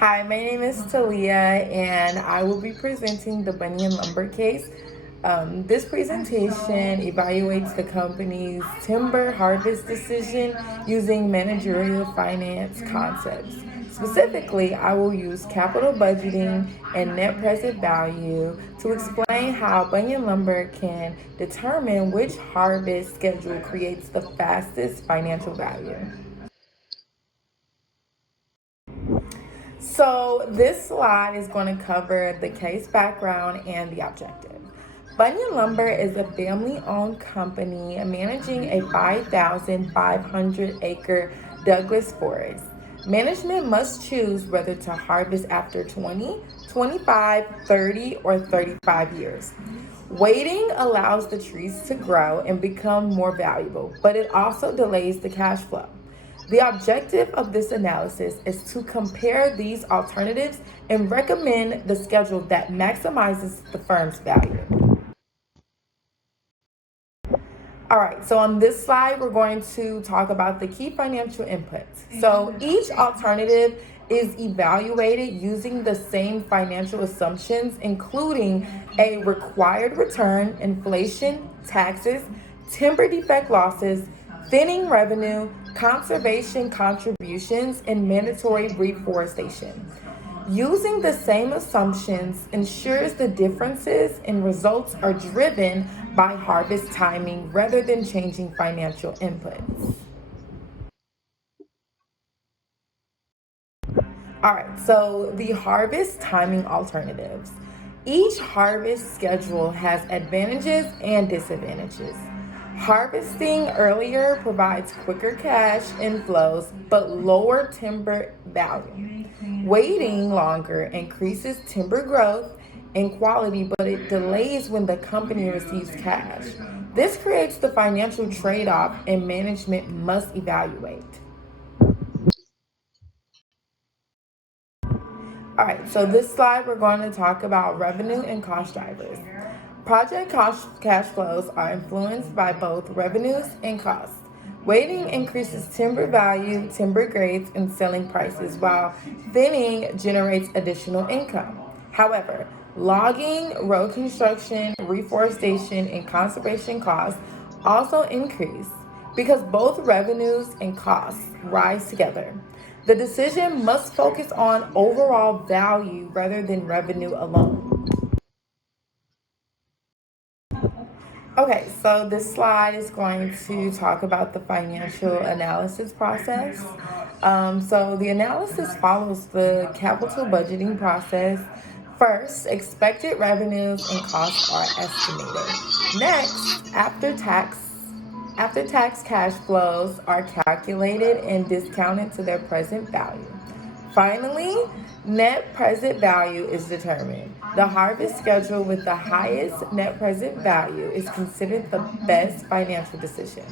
Hi, my name is Talia, and I will be presenting the Bunyan Lumber case. This presentation evaluates the company's timber harvest decision using managerial finance concepts. Specifically, I will use capital budgeting and net present value to explain how Bunyan Lumber can determine which harvest schedule creates the fastest financial value. So this slide is going to cover the case background and the objective. Bunyan Lumber is a family-owned company managing a 5,500-acre Douglas forest. Management must choose whether to harvest after 20, 25, 30, or 35 years. Waiting allows the trees to grow and become more valuable, but it also delays the cash flow. The objective of this analysis is to compare these alternatives and recommend the schedule that maximizes the firm's value. All right, so on this slide, we're going to talk about the key financial inputs. So each alternative is evaluated using the same financial assumptions, including a required return, inflation, taxes, timber defect losses, thinning revenue, conservation contributions, and mandatory reforestation. Using the same assumptions ensures the differences in results are driven by harvest timing rather than changing financial inputs. All right, so the harvest timing alternatives. Each harvest schedule has advantages and disadvantages. Harvesting earlier provides quicker cash inflows but lower timber value. Waiting longer increases timber growth and quality, but it delays when the company receives cash. This creates the financial trade off, and management must evaluate. All right, so this slide we're going to talk about revenue and cost drivers. Project cost cash flows are influenced by both revenues and costs. Waiting increases timber value, timber grades, and selling prices, while thinning generates additional income. However, logging, road construction, reforestation, and conservation costs also increase because both revenues and costs rise together. The decision must focus on overall value rather than revenue alone. Okay, so this slide is going to talk about the financial analysis process. So the analysis follows the capital budgeting process. First, expected revenues and costs are estimated. Next, after tax cash flows are calculated and discounted to their present value. Finally, net present value is determined. The harvest schedule with the highest net present value is considered the best financial decision.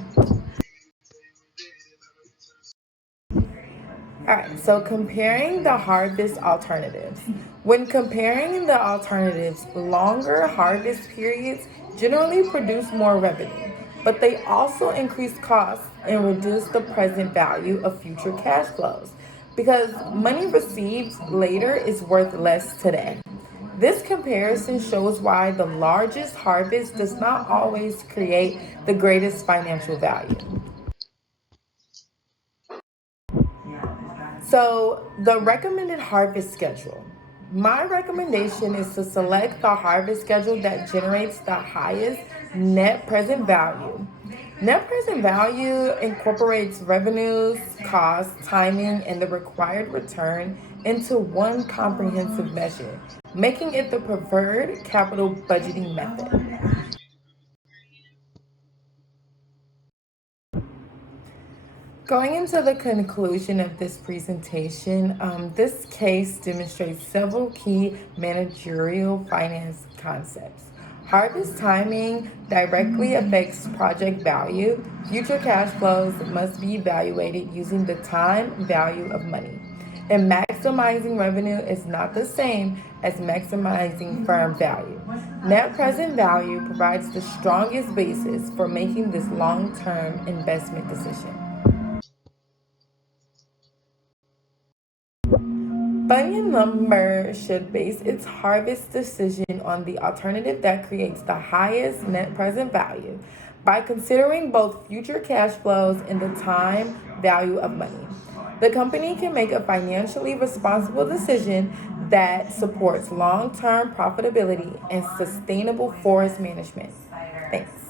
All right, so comparing the harvest alternatives. When comparing the alternatives, longer harvest periods generally produce more revenue, but they also increase costs and reduce the present value of future cash flows because money received later is worth less today. This comparison shows why the largest harvest does not always create the greatest financial value. So, the recommended harvest schedule. My recommendation is to select the harvest schedule that generates the highest net present value. Net present value incorporates revenues, costs, timing, and the required return into one comprehensive measure, making it the preferred capital budgeting method. Going into the conclusion of this presentation, this case demonstrates several key managerial finance concepts. Harvest timing directly affects project value. Future cash flows must be evaluated using the time value of money. And maximizing revenue is not the same as maximizing firm value. Net present value provides the strongest basis for making this long term investment decision. Bunyan Lumber should base its harvest decision on the alternative that creates the highest net present value by considering both future cash flows and the time value of money. The company can make a financially responsible decision that supports long term profitability and sustainable forest management. Thanks.